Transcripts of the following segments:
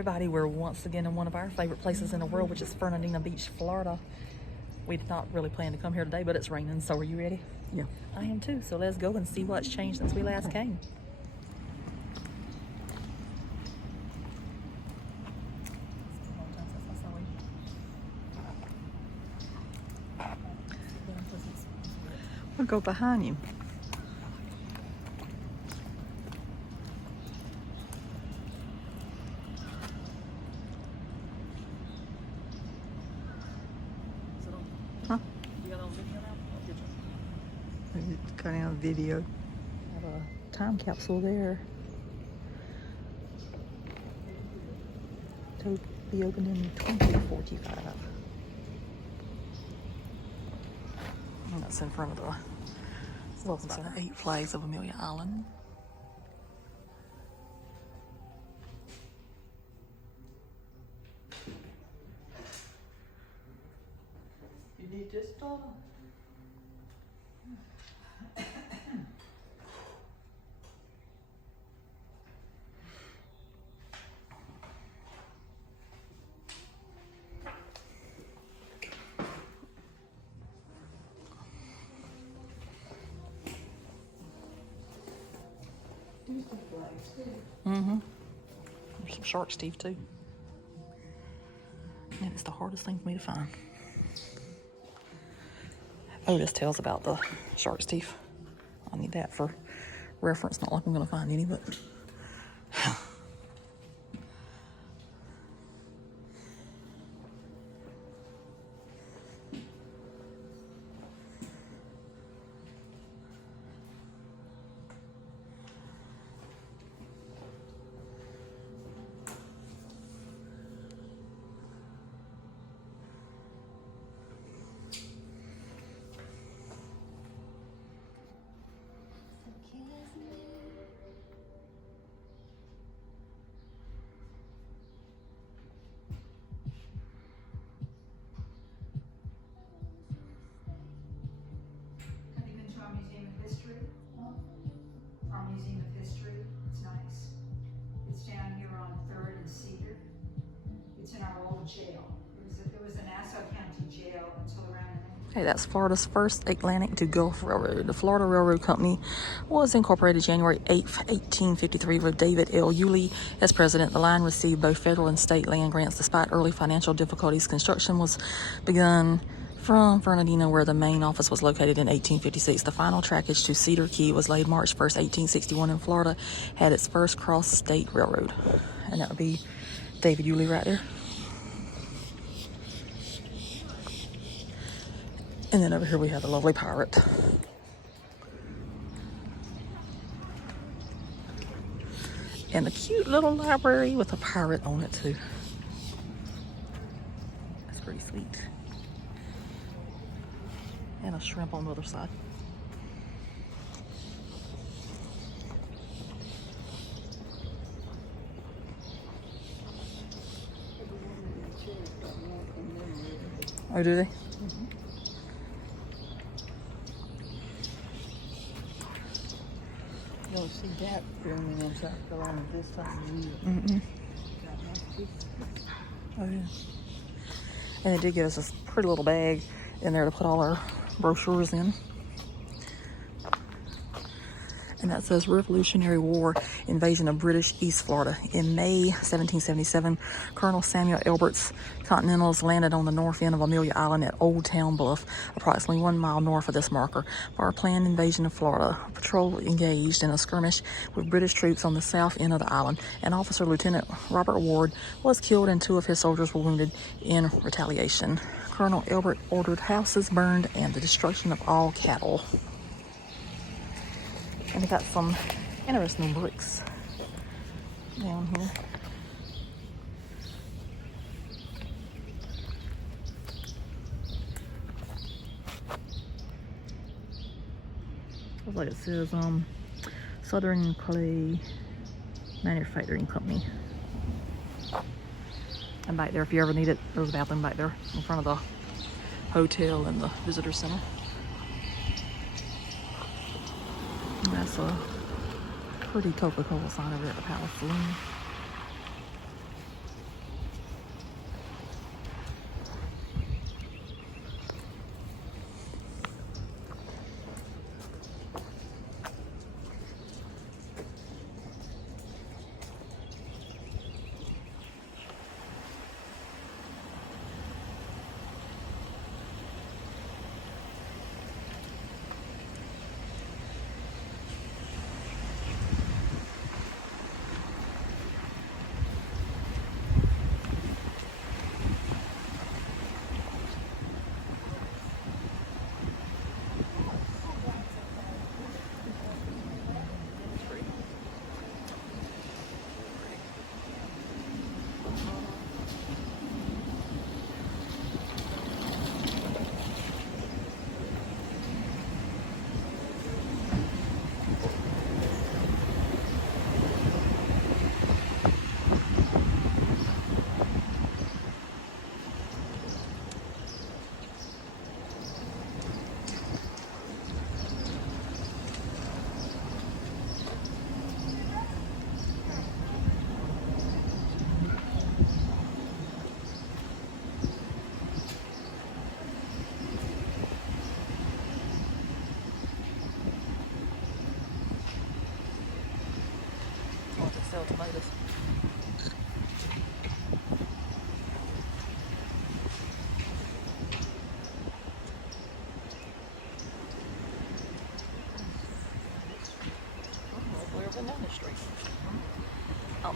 everybody, we're once again in one of our favorite places in the world, which is Fernandina Beach, Florida. We did not really plan to come here today, but it's raining, so are you ready? Yeah. I am too, so let's go and see what's changed since we last came. We'll go behind you. Huh? You got on video now? Got on video. Have a time capsule there. To be opened in 2045. And that's in front of the Welcome Center. 8 flags of Amelia Island. You need this stuff? Mm-hmm. There's some shark's teeth too. And it's the hardest thing for me to find. Oh, this tells about the shark's teeth. I need that for reference. Not like I'm gonna find any, but Have you been to our Museum of History? Our Museum of History, it's nice. It's down here on 3rd and Cedar. It's in our old jail. It was a Nassau County jail until around okay, that's Florida's first Atlantic to Gulf Railroad. The Florida Railroad Company was incorporated January 8th, 1853 with David L. Yulee as president. The line received both federal and state land grants despite early financial difficulties. Construction was begun from Fernandina, where the main office was located in 1856. The final trackage to Cedar Key was laid March 1st, 1861, and Florida had its first cross-state railroad. And that would be David Yulee right there. And then over here we have the lovely pirate. And a cute little library with a pirate on it too. That's pretty sweet. And a shrimp on the other side. Oh, do they? Mm-hmm. You don't see that filming in South Carolina this time of year. Mm-mm. Oh, yeah. And they did give us this pretty little bag in there to put all our brochures in. And that says Revolutionary War Invasion of British East Florida. In May 1777, Colonel Samuel Elbert's Continentals landed on the north end of Amelia Island at Old Town Bluff, approximately 1 mile north of this marker. For our planned invasion of Florida, a patrol engaged in a skirmish with British troops on the south end of the island. An officer, Lieutenant Robert Ward, was killed and 2 of his soldiers were wounded in retaliation. Colonel Elbert ordered houses burned and the destruction of all cattle. And they got some interesting bricks down here. Looks like it says Southern Clay Manufacturing Company. And back there, if you ever need it, there's a bathroom back there in front of the hotel and the visitor center. And that's a pretty Coca-Cola sign over at the Palace Saloon.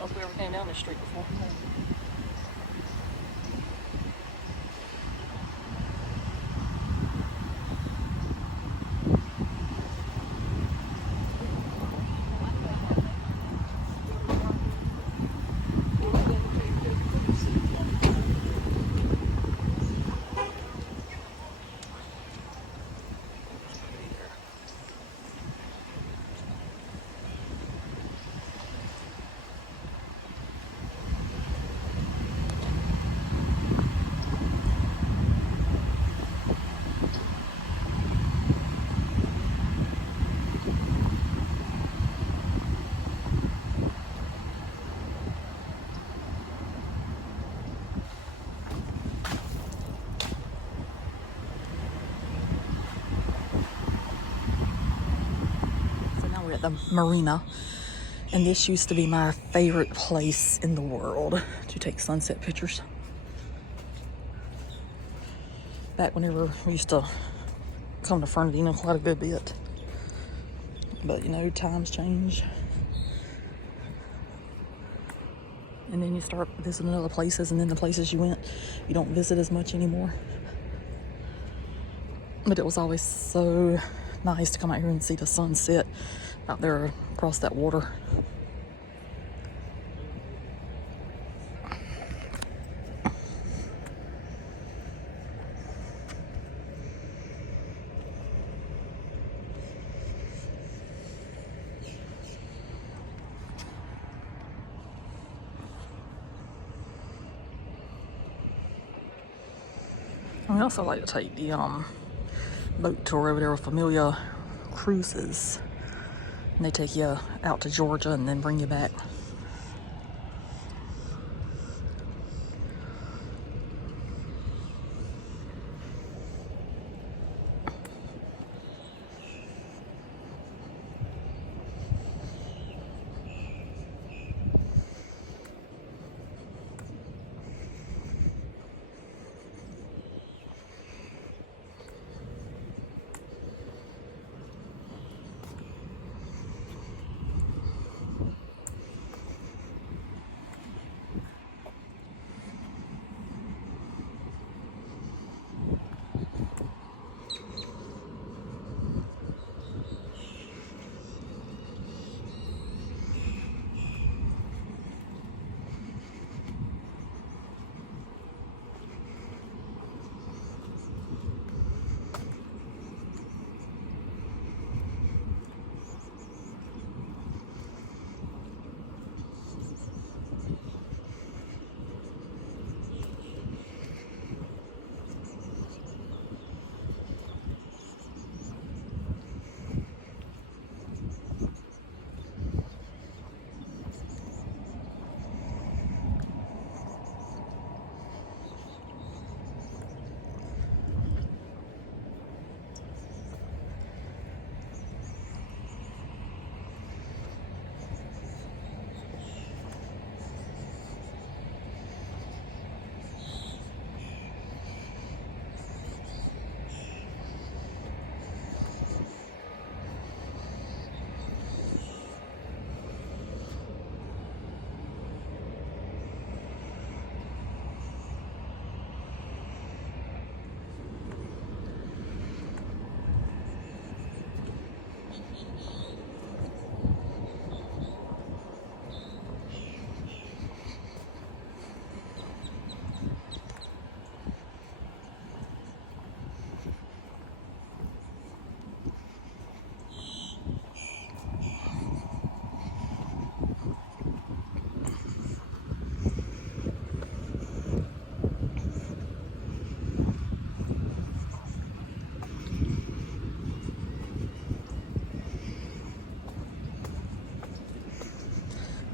know if we ever came down this street before. So now we're at the marina, and this used to be my favorite place in the world to take sunset pictures. Back whenever we used to come to Fernandina quite a good bit. But you know, times change. And then you start visiting other places, and then the places you went, you don't visit as much anymore. But it was always so nice to come out here and see the sunset out there across that water. I also like to take the boat tour over there with Familia Cruises. And they take you out to Georgia and then bring you back.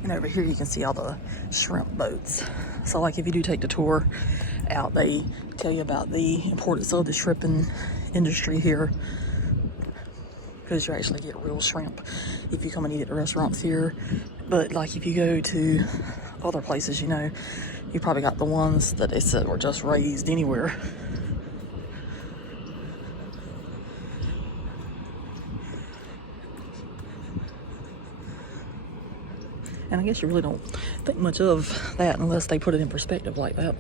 And over here you can see all the shrimp boats. So like if you do take the tour out, they tell you about the importance of the shrimping industry here, because you actually get real shrimp if you come and eat at the restaurants here. But like if you go to other places, you know, you probably got the ones that they said were just raised anywhere. And I guess you really don't think much of that unless they put it in perspective like that.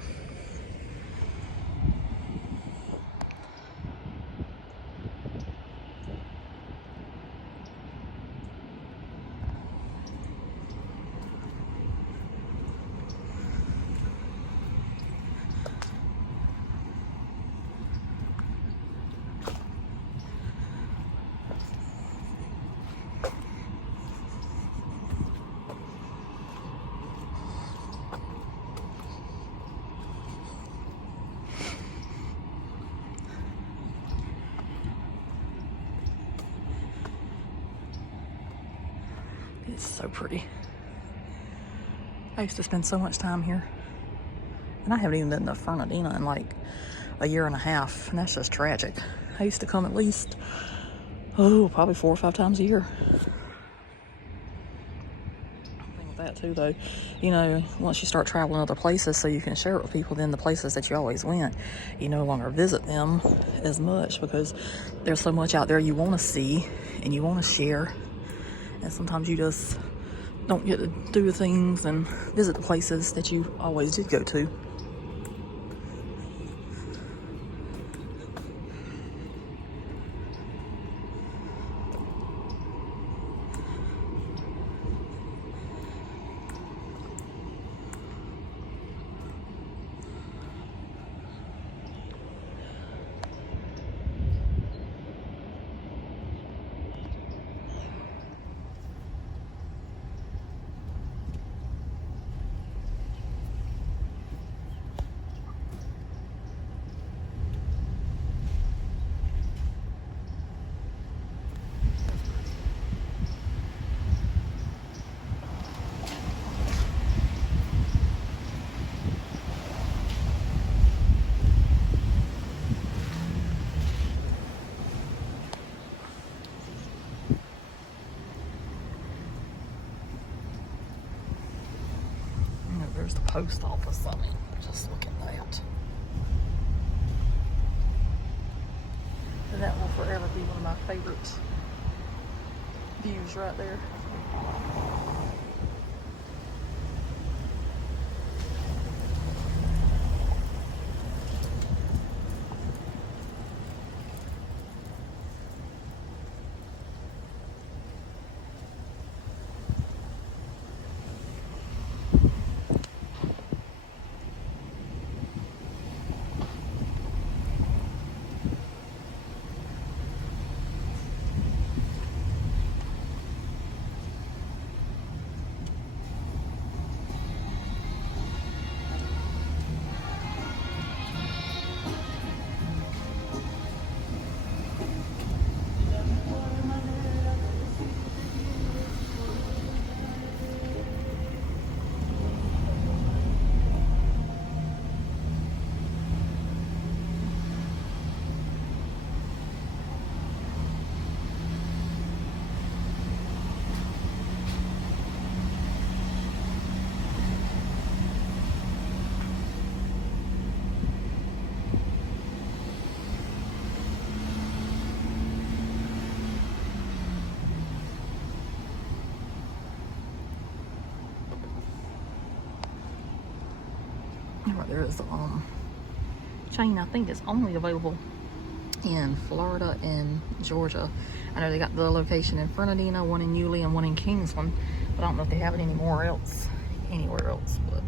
It's so pretty. I used to spend so much time here. And I haven't even been to Fernandina in like a year and a half. And that's just tragic. I used to come at least, probably 4 or 5 times a year. The thing with that too though, you know, once you start traveling other places so you can share it with people, then the places that you always went, you no longer visit them as much because there's so much out there you want to see and you want to share. And sometimes you just don't get to do the things and visit the places that you always did go to. There's the post office on it. Just looking at that. And that will forever be one of my favorite views right there. Right there is the chain. I think it's only available in Florida and Georgia. I know they got the location in Fernandina, one in Yulee, and one in Kingsland, but I don't know if they have it anywhere else. But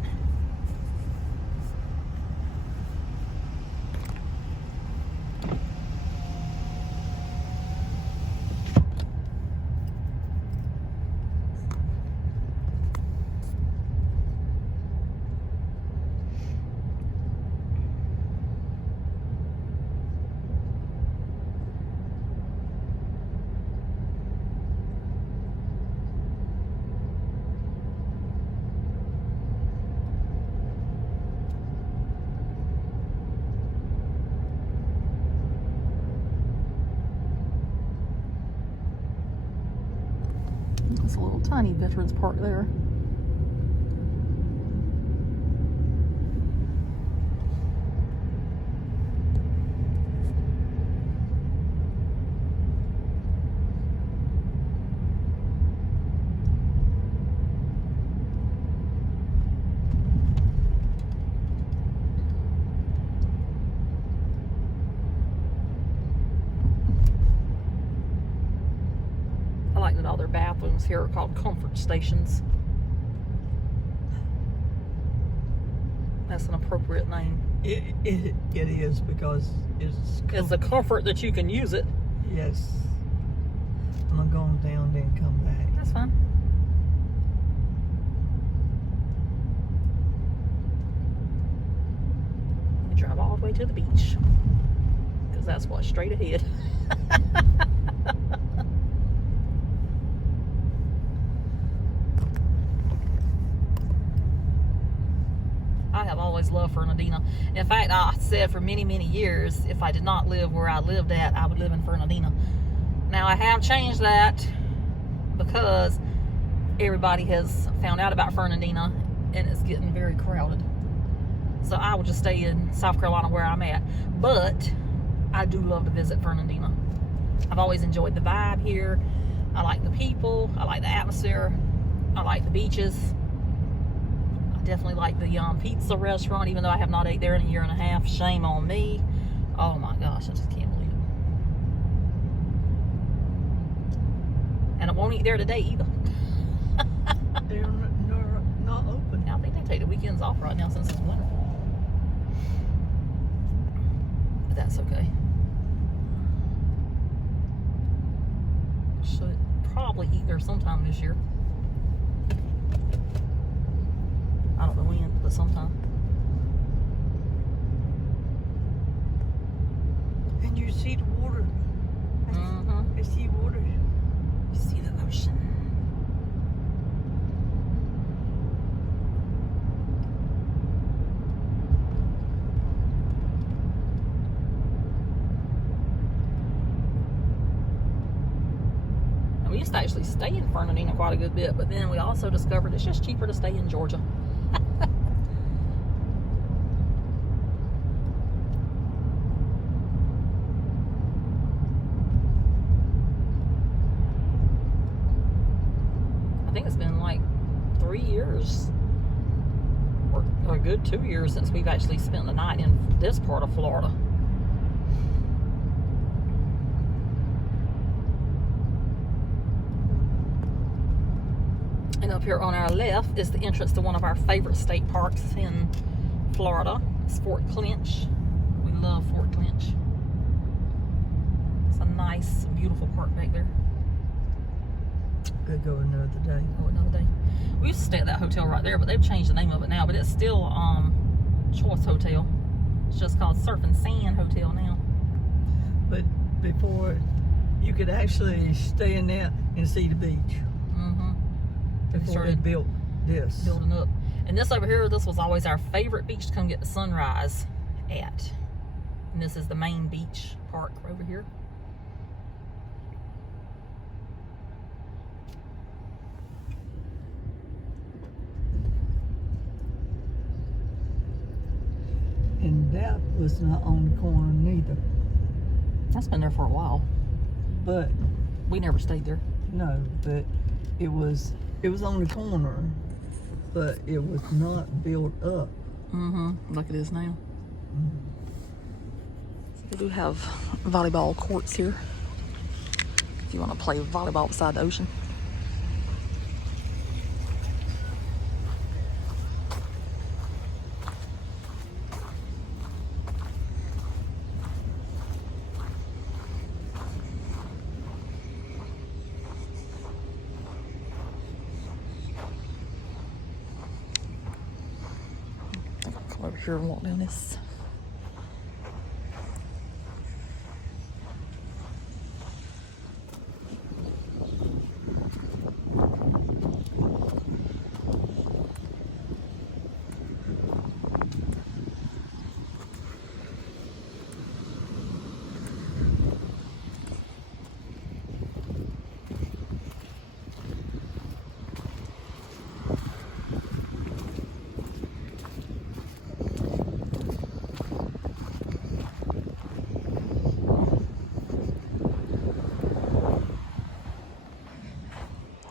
it's a little tiny Veterans Park there. bathrooms here are called comfort stations. That's an appropriate name. It is because It's the comfort that you can use it. Yes. I'm gonna go down then come back. That's fine. We drive all the way to the beach because that's what's straight ahead. I have always loved Fernandina. In fact, I said for many, many years, if I did not live where I lived at, I would live in Fernandina. Now, I have changed that because everybody has found out about Fernandina and it's getting very crowded. So I will just stay in South Carolina where I'm at. But I do love to visit Fernandina. I've always enjoyed the vibe here. I like the people. I like the atmosphere. I like the beaches. Definitely like the pizza restaurant, even though I have not ate there in a year and a half. Shame on me. Oh my gosh, I just can't believe it. And I won't eat there today either. They're not open. I think they take the weekends off right now since it's winter. But that's okay. Should probably eat there sometime this year. I don't know when, but sometime. And you see the water. Mm-hmm. I see water. You see the ocean. And we used to actually stay in Fernandina quite a good bit, but then we also discovered it's just cheaper to stay in Georgia. I think it's been like 3 years or a good 2 years since we've actually spent the night in this part of Florida. And up here on our left is the entrance to one of our favorite state parks in Florida. It's Fort Clinch. We love Fort Clinch. It's a nice, beautiful park back there. Could go another day. Oh, another day. We used to stay at that hotel right there, but they've changed the name of it now. But it's still Choice Hotel. It's just called Surf and Sand Hotel now. But before, you could actually stay in there and see the beach. Mm-hmm. Before they built this. Building up. And this over here, this was always our favorite beach to come get the sunrise at. And this is the main beach park over here. And that was not on the corner neither. That's been there for a while. But We never stayed there. no, but it was on the corner, but it was not built up. Mm-hmm. Like it is now. So they do have volleyball courts here. If you want to play volleyball beside the ocean. Come over here and walk down this.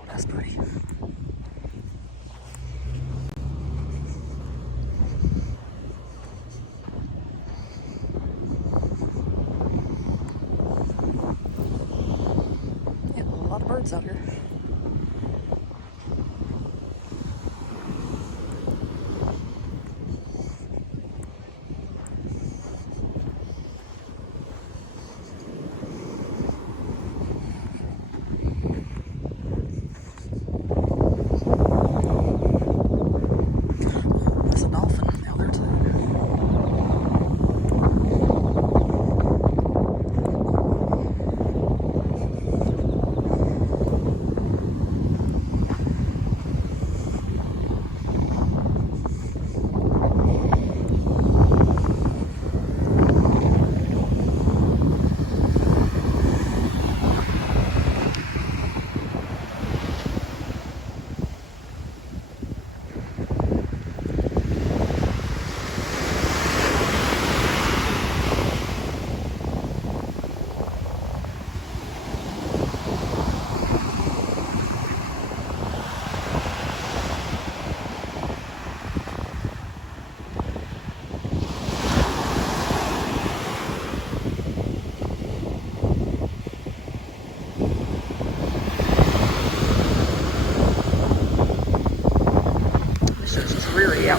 That's pretty. Yeah, a lot of birds out here.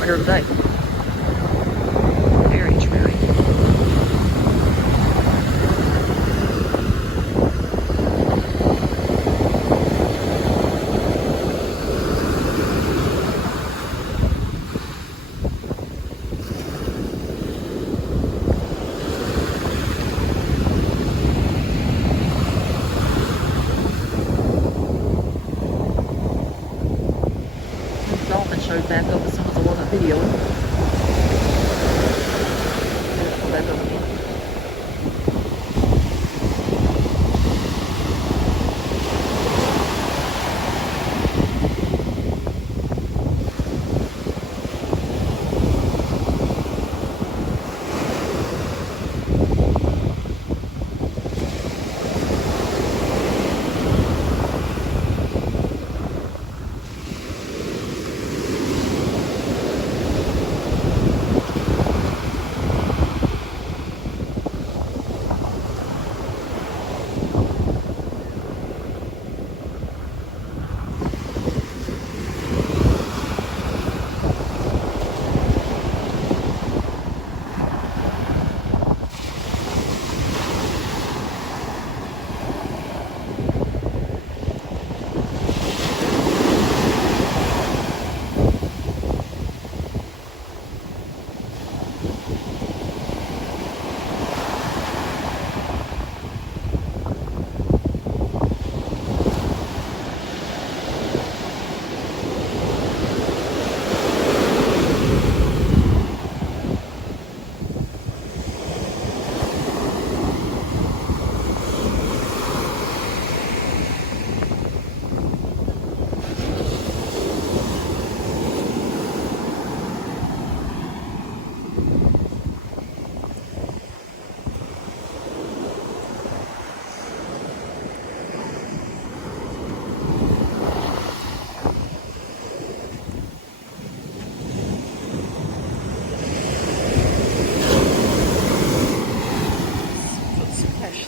restaurant here today. Very dreary. Dolphin showed back up as soon as I wasn't videoing. Pull back up again.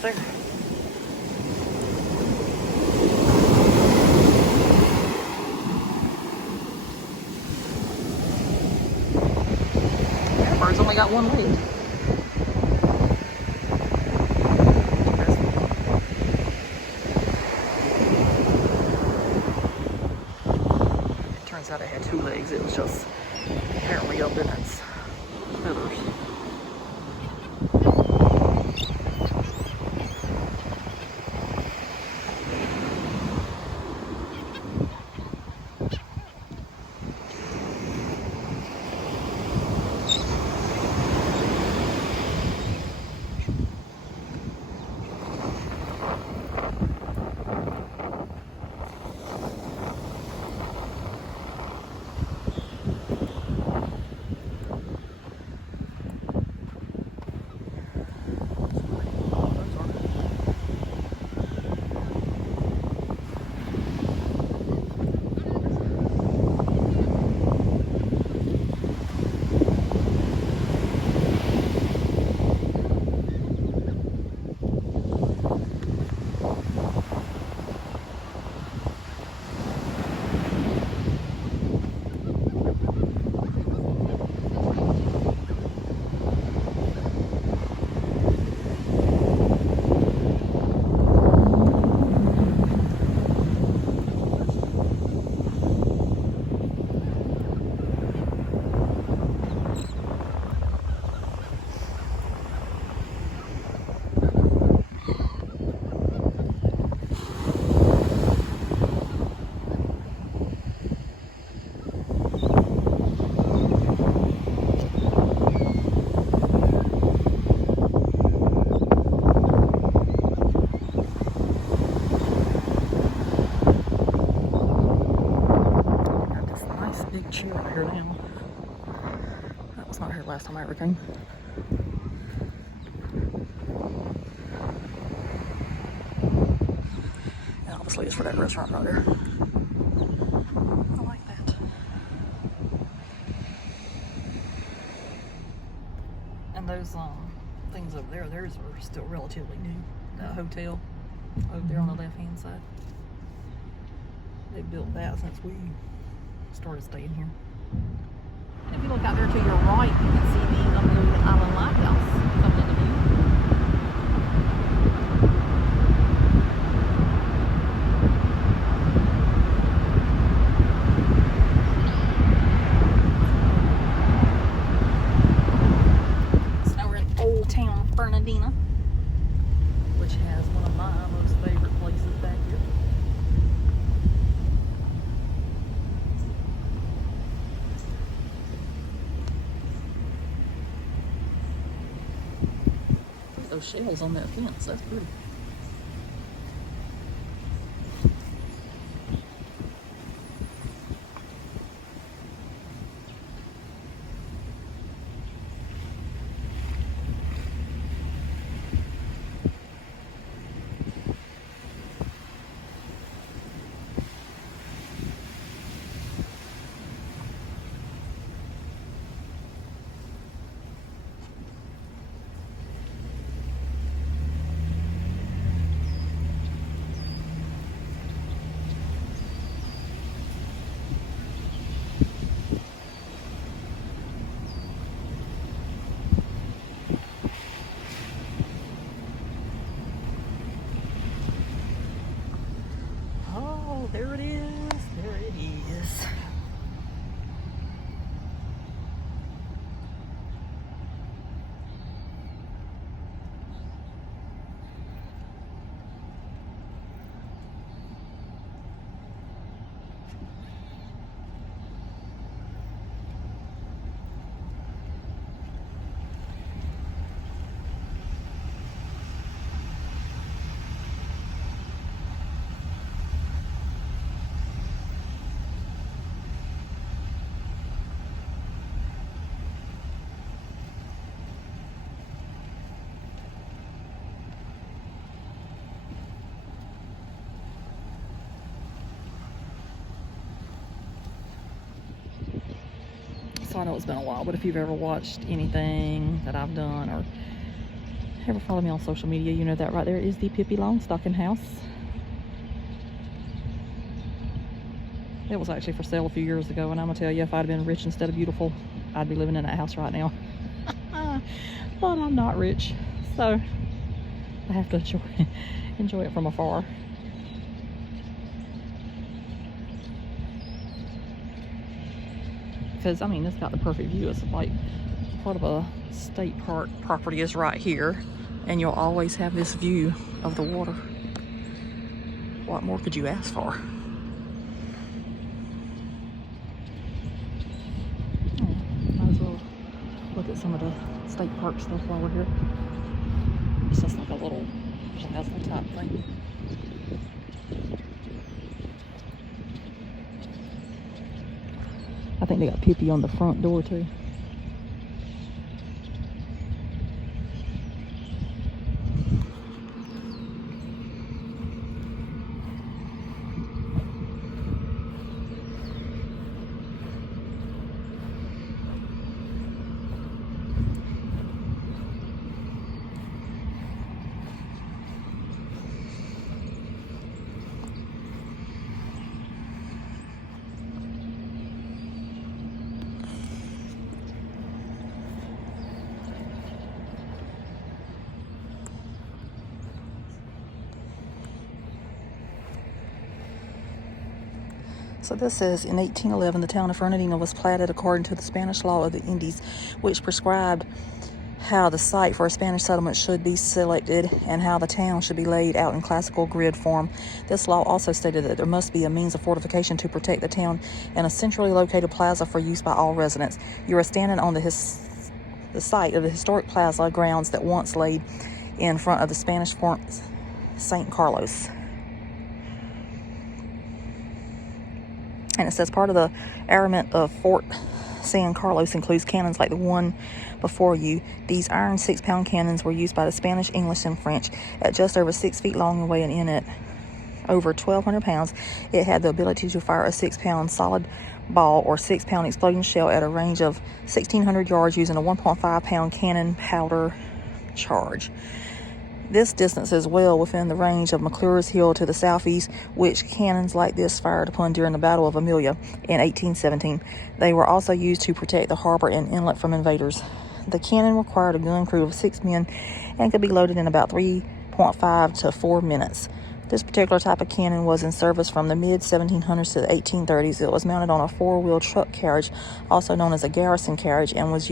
There. That bird's only got one leg. It turns out it had two legs. It was just apparently up in its feathers. Here now. That was not here last time I ever came. And obviously it's for that restaurant right there. I like that. And those things over there, theirs are still relatively new. That hotel over there on the left hand side. They built that since we started staying here. If you look out there to your right, you can see the Amelia Island Lighthouse coming into view. So now we're in Old Town Fernandina, which has one of my most favorite places back here. Look at those shells on that fence, that's pretty. Oh, there it is. There it is. So I know it's been a while, but if you've ever watched anything that I've done or ever followed me on social media, you know that right there is the Pippi Longstocking house. It was actually for sale a few years ago, and I'm gonna tell you, if I'd been rich instead of beautiful, I'd be living in that house right now. But I'm not rich, so I have to enjoy it from afar. Because, I mean, it's got the perfect view. It's like part of a state park property is right here, and you'll always have this view of the water. What more could you ask for? Might as well look at some of the state park stuff while we're here. It's just like a little plaza type thing. I think they got Pippi on the front door too. So this says, in 1811, the town of Fernandina was platted according to the Spanish law of the Indies, which prescribed how the site for a Spanish settlement should be selected and how the town should be laid out in classical grid form. This law also stated that there must be a means of fortification to protect the town and a centrally located plaza for use by all residents. You are standing on the site of the historic plaza grounds that once laid in front of the Spanish Fort St. Carlos. And it says part of the armament of Fort San Carlos includes cannons like the one before you. These iron 6-pound cannons were used by the Spanish, English, and French. At just over 6 feet long and weighing in at over 1,200 pounds, it had the ability to fire a 6-pound solid ball or 6-pound exploding shell at a range of 1,600 yards using a 1.5-pound cannon powder charge. This distance is well within the range of McClure's Hill to the southeast, which cannons like this fired upon during the Battle of Amelia in 1817. They were also used to protect the harbor and inlet from invaders. The cannon required a gun crew of 6 men and could be loaded in about 3.5 to 4 minutes. This particular type of cannon was in service from the mid-1700s to the 1830s. It was mounted on a 4-wheel truck carriage, also known as a garrison carriage, and was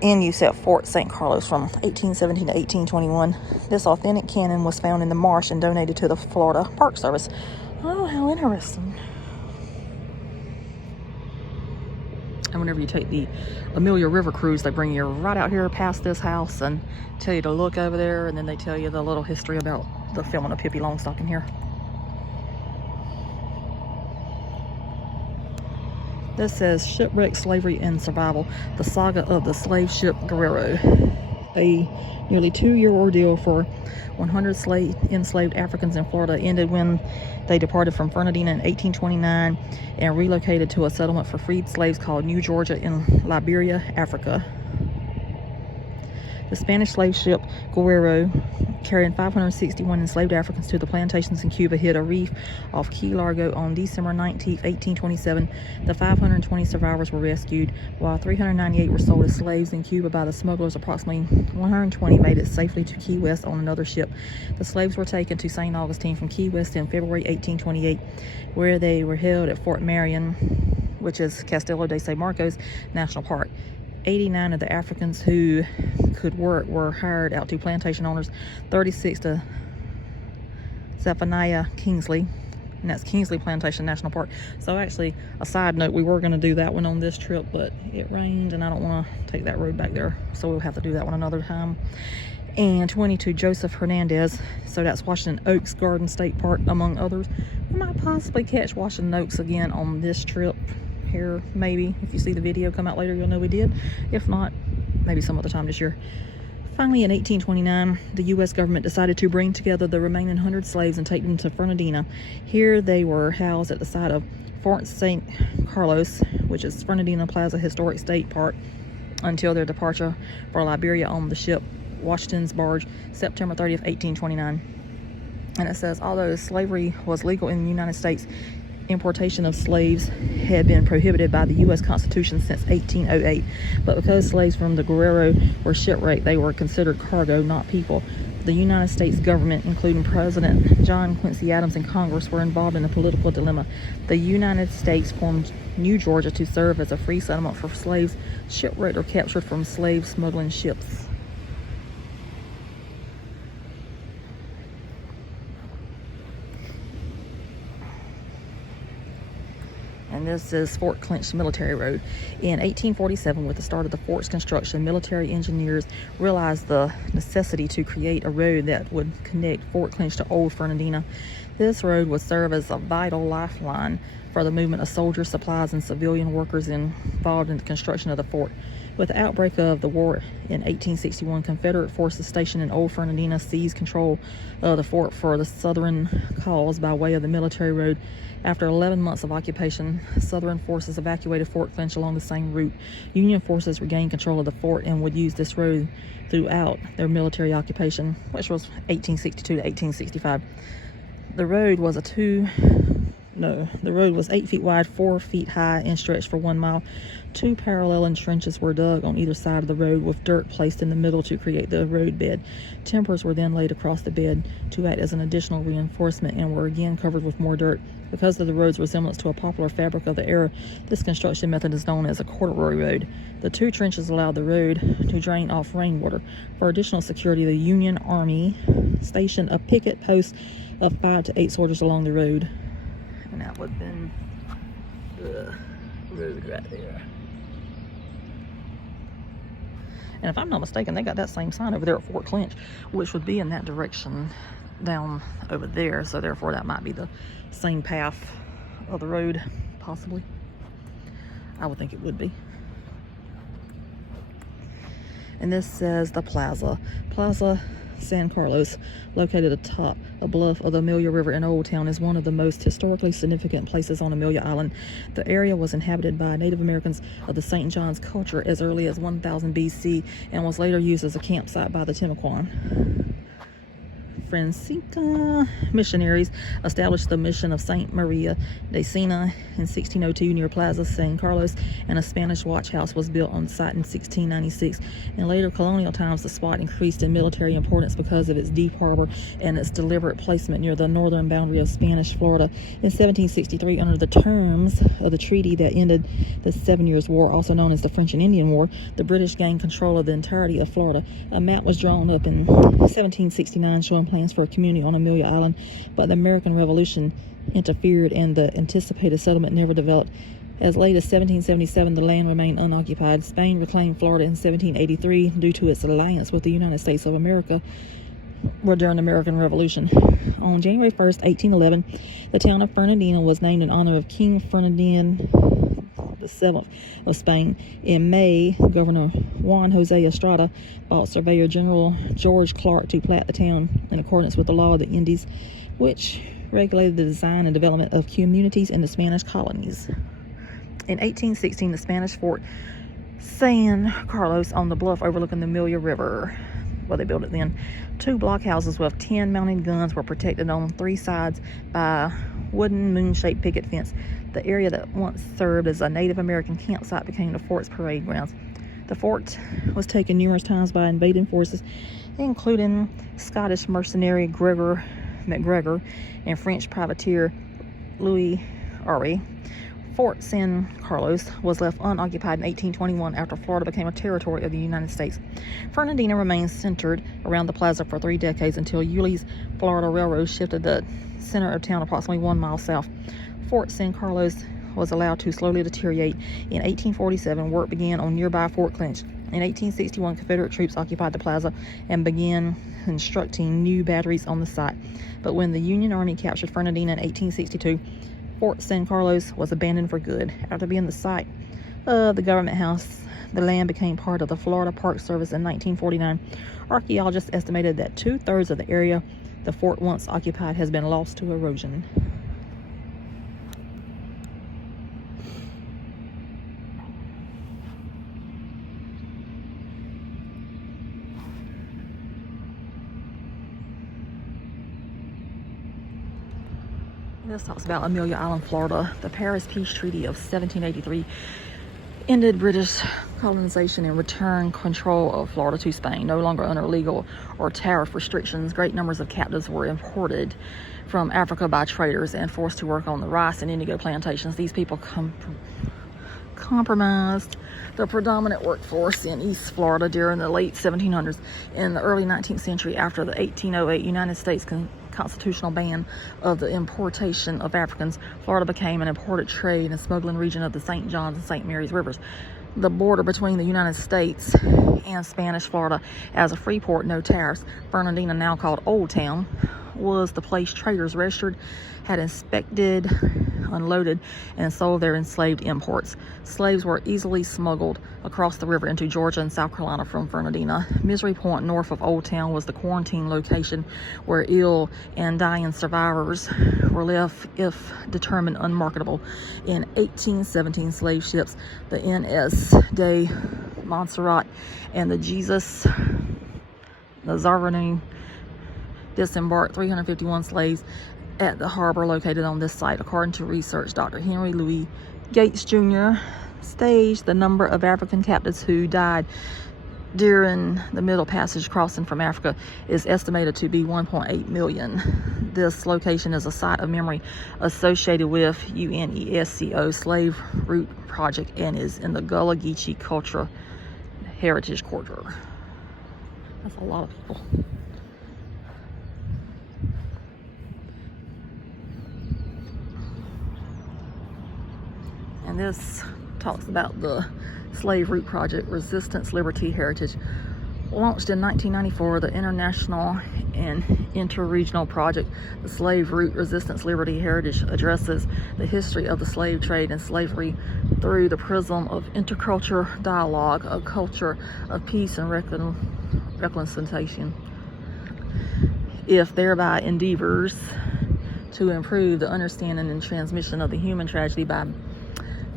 in use at Fort St. Carlos from 1817 to 1821. This authentic cannon was found in the marsh and donated to the Florida Park Service. Oh, how interesting. And whenever you take the Amelia River cruise, they bring you right out here past this house and tell you to look over there, and then they tell you the little history about the filming of Pippi Longstocking here. This says Shipwreck, Slavery, and Survival, the saga of the slave ship Guerrero. A nearly 2-year ordeal for 100 enslaved Africans in Florida ended when they departed from Fernandina in 1829 and relocated to a settlement for freed slaves called New Georgia in Liberia, Africa. The Spanish slave ship Guerrero, carrying 561 enslaved Africans to the plantations in Cuba, hit a reef off Key Largo on December 19, 1827. The 520 survivors were rescued, while 398 were sold as slaves in Cuba by the smugglers. Approximately 120 made it safely to Key West on another ship. The slaves were taken to St. Augustine from Key West in February 1828, where they were held at Fort Marion, which is Castillo de San Marcos National Park. 89 of the Africans who could work were hired out to plantation owners, 36 to Zephaniah Kingsley, and that's Kingsley Plantation National Park. So actually, a side note, we were going to do that one on this trip, but it rained and I don't want to take that road back there, so we'll have to do that one another time. And 20 to Joseph Hernandez, so that's Washington Oaks Garden State Park, among others. We might possibly catch Washington Oaks again on this trip here, maybe. If you see the video come out later, you'll know we did. If not, maybe some other time this year. Finally, in 1829, the U.S. government decided to bring together the remaining 100 slaves and take them to Fernandina. Here they were housed at the site of Fort St. Carlos, which is Fernandina Plaza Historic State Park, until their departure for Liberia on the ship Washington's barge, September 30th, 1829. And it says, although slavery was legal in the United States, importation of slaves had been prohibited by the U.S. Constitution since 1808, but because slaves from the Guerrero were shipwrecked, they were considered cargo, not people. The United States government, including President John Quincy Adams and Congress, were involved in a political dilemma. The United States formed New Georgia to serve as a free settlement for slaves shipwrecked or captured from slave smuggling ships. And this is Fort Clinch Military Road. In 1847, with the start of the fort's construction, military engineers realized the necessity to create a road that would connect Fort Clinch to Old Fernandina. This road would serve as a vital lifeline for the movement of soldiers, supplies, and civilian workers involved in the construction of the fort. With the outbreak of the war in 1861, Confederate forces stationed in Old Fernandina seized control of the fort for the Southern cause by way of the military road. After 11 months of occupation, Southern forces evacuated Fort Clinch along the same route. Union forces regained control of the fort and would use this road throughout their military occupation, which was 1862 to 1865. The road was 8 feet wide, 4 feet high, and stretched for 1 mile. 2 parallel trenches were dug on either side of the road, with dirt placed in the middle to create the road bed. Timbers were then laid across the bed to act as an additional reinforcement and were again covered with more dirt. Because of the road's resemblance to a popular fabric of the era, this construction method is known as a corduroy road. The 2 trenches allowed the road to drain off rainwater. For additional security, the Union Army stationed a picket post of 5 to 8 soldiers along the road. And that would have been the road right there. And if I'm not mistaken, they got that same sign over there at Fort Clinch, which would be in that direction down over there. So therefore that might be the same path of the road, possibly. I would think it would be. And this says the Plaza San Carlos, located atop a bluff of the Amelia River in Old Town, is one of the most historically significant places on Amelia Island. The area was inhabited by Native Americans of the St. John's culture as early as 1000 BC and was later used as a campsite by the Timucuan. Franciscan missionaries established the mission of Saint Maria de Sena in 1602 near Plaza San Carlos, and a Spanish watch house was built on the site in 1696. In later colonial times, the spot increased in military importance because of its deep harbor and its deliberate placement near the northern boundary of Spanish Florida. In 1763, under the terms of the treaty that ended the 7 Years' War, also known as the French and Indian War, the British gained control of the entirety of Florida. A map was drawn up in 1769 showing plans for a community on Amelia Island, but the American Revolution interfered and the anticipated settlement never developed. As late as 1777, the land remained unoccupied. Spain reclaimed Florida in 1783 due to its alliance with the United States of America during the American Revolution. On January 1st, 1811, the town of Fernandina was named in honor of King Fernandina VII of Spain. In May, Governor Juan Jose Estrada bought Surveyor General George Clark to plat the town in accordance with the law of the Indies, which regulated the design and development of communities in the Spanish colonies. In 1816, the Spanish fort San Carlos on the bluff overlooking the Amelia River, well, they built it then. 2 blockhouses with 10 mounted guns were protected on 3 sides by a wooden moon-shaped picket fence. The area that once served as a Native American campsite became the fort's parade grounds. The fort was taken numerous times by invading forces, including Scottish mercenary Gregor MacGregor and French privateer Louis Aury. Fort San Carlos was left unoccupied in 1821 after Florida became a territory of the United States. Fernandina remained centered around the plaza for 3 decades until Yulee's Florida Railroad shifted the center of town approximately 1 mile south. Fort San Carlos was allowed to slowly deteriorate. In 1847, work began on nearby Fort Clinch. In 1861, Confederate troops occupied the plaza and began constructing new batteries on the site. But when the Union Army captured Fernandina in 1862, Fort San Carlos was abandoned for good. After being the site of the government house, the land became part of the Florida Park Service in 1949. Archaeologists estimated that 2/3 of the area the fort once occupied has been lost to erosion. This talks about Amelia Island, Florida. The Paris Peace Treaty of 1783 ended British colonization and returned control of Florida to Spain. No longer under legal or tariff restrictions, great numbers of captives were imported from Africa by traders and forced to work on the rice and indigo plantations. These people compromised the predominant workforce in East Florida during the late 1700s. In the early 19th century, after the 1808 United States constitutional ban of the importation of Africans, Florida became an imported trade and smuggling region of the St. Johns and St. Mary's rivers. The border between the United States and Spanish Florida as a free port, no tariffs. Fernandina, now called Old Town, was the place traders registered, had inspected, unloaded, and sold their enslaved imports. Slaves were easily smuggled across the river into Georgia and South Carolina from Fernandina. Misery Point, north of Old Town, was the quarantine location where ill and dying survivors were left if determined unmarketable. In 1817, slave ships, the NS de Montserrat and the Jesus Nazarene, disembarked 351 slaves at the harbor located on this site. According to research, Dr. Henry Louis Gates Jr. staged the number of African captives who died during the Middle Passage crossing from Africa is estimated to be 1.8 million. This location is a site of memory associated with UNESCO Slave Route Project and is in the Gullah Geechee Culture Heritage Corridor. That's a lot of people. And this talks about the Slave Route Project, Resistance, Liberty, Heritage. Launched in 1994, the international and interregional project, the Slave Route, Resistance, Liberty, Heritage, addresses the history of the slave trade and slavery through the prism of intercultural dialogue, a culture of peace and reconciliation, if thereby endeavors to improve the understanding and transmission of the human tragedy by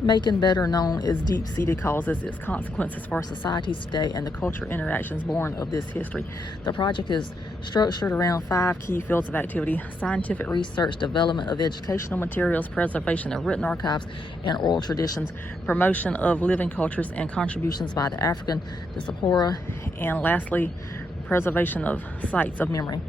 making better known its deep-seated causes, its consequences for societies today, and the cultural interactions born of this history. The project is structured around 5 key fields of activity: scientific research, development of educational materials, preservation of written archives and oral traditions, promotion of living cultures and contributions by the African diaspora, and lastly, preservation of sites of memory.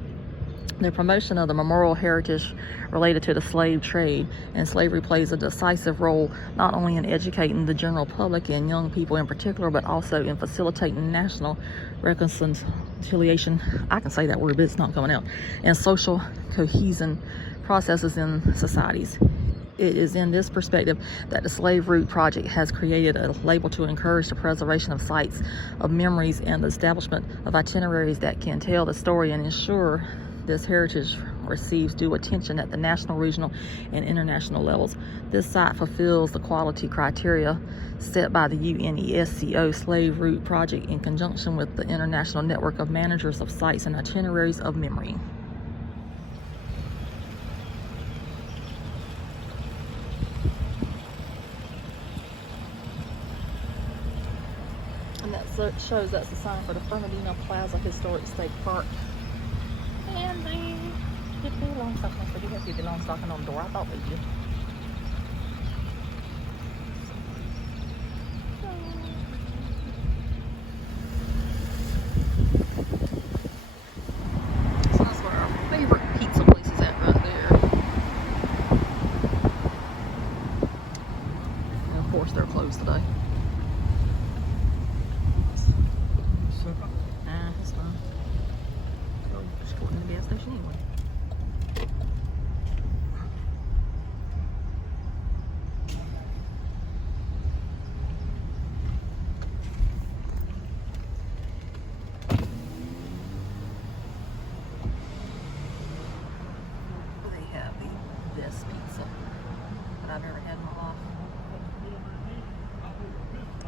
The promotion of the memorial heritage related to the slave trade and slavery plays a decisive role not only in educating the general public and young people in particular, but also in facilitating national reconciliation. I can say that word, but it's not coming out. And social cohesion processes in societies. It is in this perspective that the Slave Route Project has created a label to encourage the preservation of sites of memories and the establishment of itineraries that can tell the story and ensure this heritage receives due attention at the national, regional, and international levels. This site fulfills the quality criteria set by the UNESCO Slave Route Project in conjunction with the International Network of Managers of Sites and Itineraries of Memory. And that shows that's the sign for the Fernandina Plaza Historic State Park. And they did the long stocking. I forget if the long stocking on the door. I thought they did. So that's where our favorite pizza place is at right there. And of course, they're closed today. It's fine. Just going to the gas station anyway. They have the best pizza that I've ever had in my life.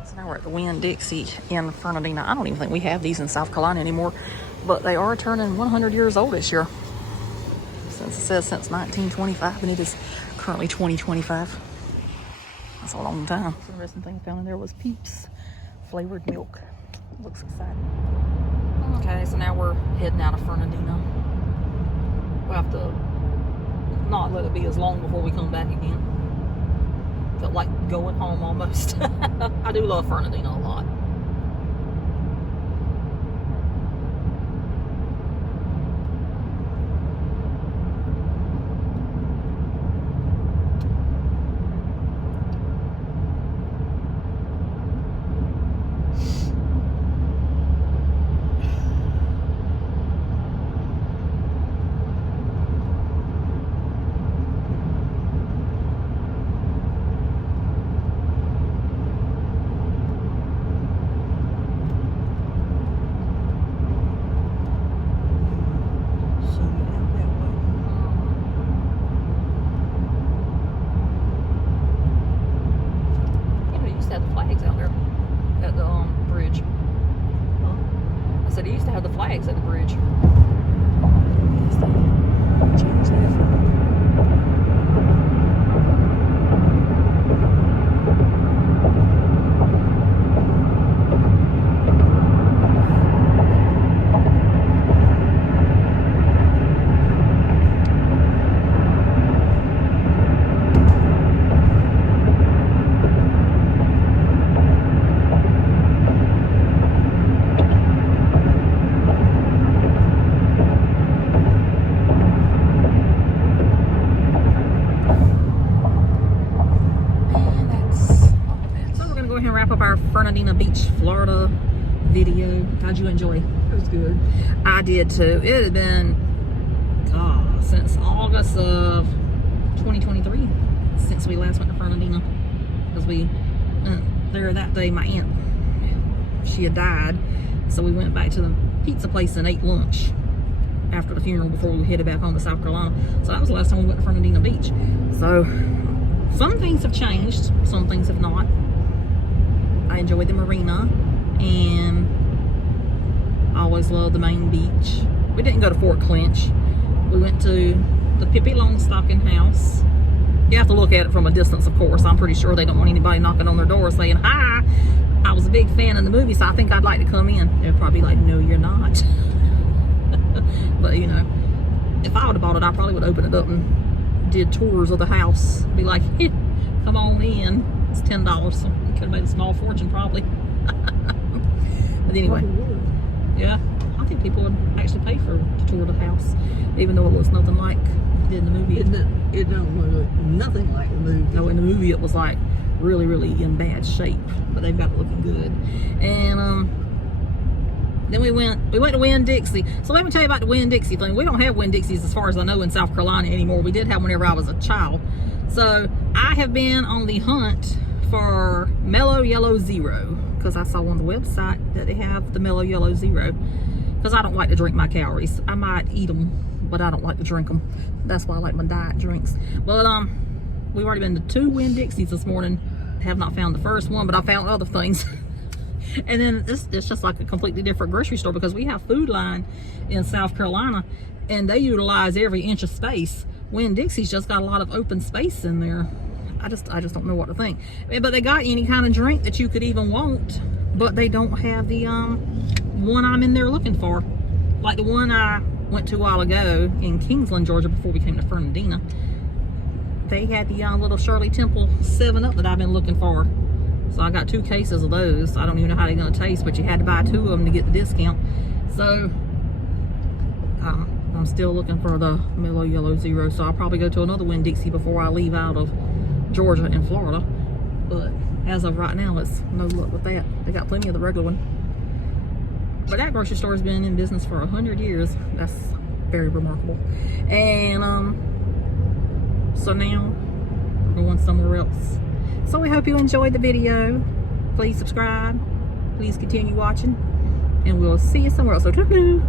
So now we're at the Winn-Dixie in Fernandina. I don't even think we have these in South Carolina anymore, but they are turning 100 years old this year. Since it says since 1925, and it is currently 2025. That's a long time. The interesting thing I found in there was Peeps flavored milk. Looks exciting. Okay, so now we're heading out of Fernandina. We'll have to not let it be as long before we come back again. Felt like going home almost. I do love Fernandina a lot. They used to have the flags at the bridge. Change that. Wrap up our Fernandina Beach, Florida video. How'd you enjoy? It was good. I did too. It had been since August of 2023 since we last went to Fernandina, because we went there that day. My aunt, she had died, so we went back to the pizza place and ate lunch after the funeral before we headed back home to South Carolina. So that was the last time we went to Fernandina Beach. So some things have changed, some things have not. I enjoyed the marina, and I always loved the main beach. We didn't go to Fort Clinch. We went to the Pippi Longstocking house You have to look at it from a distance, of course. I'm pretty sure they don't want anybody knocking on their door saying, hi, I was a big fan of the movie, so I think I'd like to come in. They'd probably be like, no, you're not. But, you know, if I would have bought it, I probably would open it up and did tours of the house. Be like, hey, come on in. It's $10. So you could have made a small fortune, probably. But anyway, yeah, I think people would actually pay for to tour the house, even though it looks nothing like it did in the movie. It don't look nothing like the movie. No, in the movie it was like really, really in bad shape, but they've got it looking good. And then we went to Winn-Dixie. So let me tell you about the Winn-Dixie thing. We don't have Winn-Dixies, as far as I know, in South Carolina anymore. We did have whenever I was a child. So I have been on the hunt for Mellow Yellow Zero, because I saw on the website that they have the Mellow Yellow Zero, because I don't like to drink my calories. I might eat them, but I don't like to drink them. That's why I like my diet drinks. But we've already been to 2 Winn-Dixies this morning. Have not found the first one, but I found other things. And then it's just like a completely different grocery store, because we have Food Line in South Carolina and they utilize every inch of space. Winn-Dixie's just got a lot of open space in there. I just don't know what to think. But they got any kind of drink that you could even want, but they don't have the one I'm in there looking for. Like the one I went to a while ago in Kingsland, Georgia, before we came to Fernandina. They had the little Shirley Temple 7-Up that I've been looking for. So I got 2 cases of those. I don't even know how they're gonna taste, but you had to buy 2 of them to get the discount. So I'm still looking for the Mellow Yellow Zero. So I'll probably go to another Winn-Dixie before I leave out of Georgia and Florida. But as of right now, it's no luck with that. They got plenty of the regular one. But that grocery store has been in business for 100 years. That's very remarkable. And so now we're going somewhere else. So we hope you enjoyed the video. Please subscribe. Please continue watching. And we'll see you somewhere else. So toodaloo.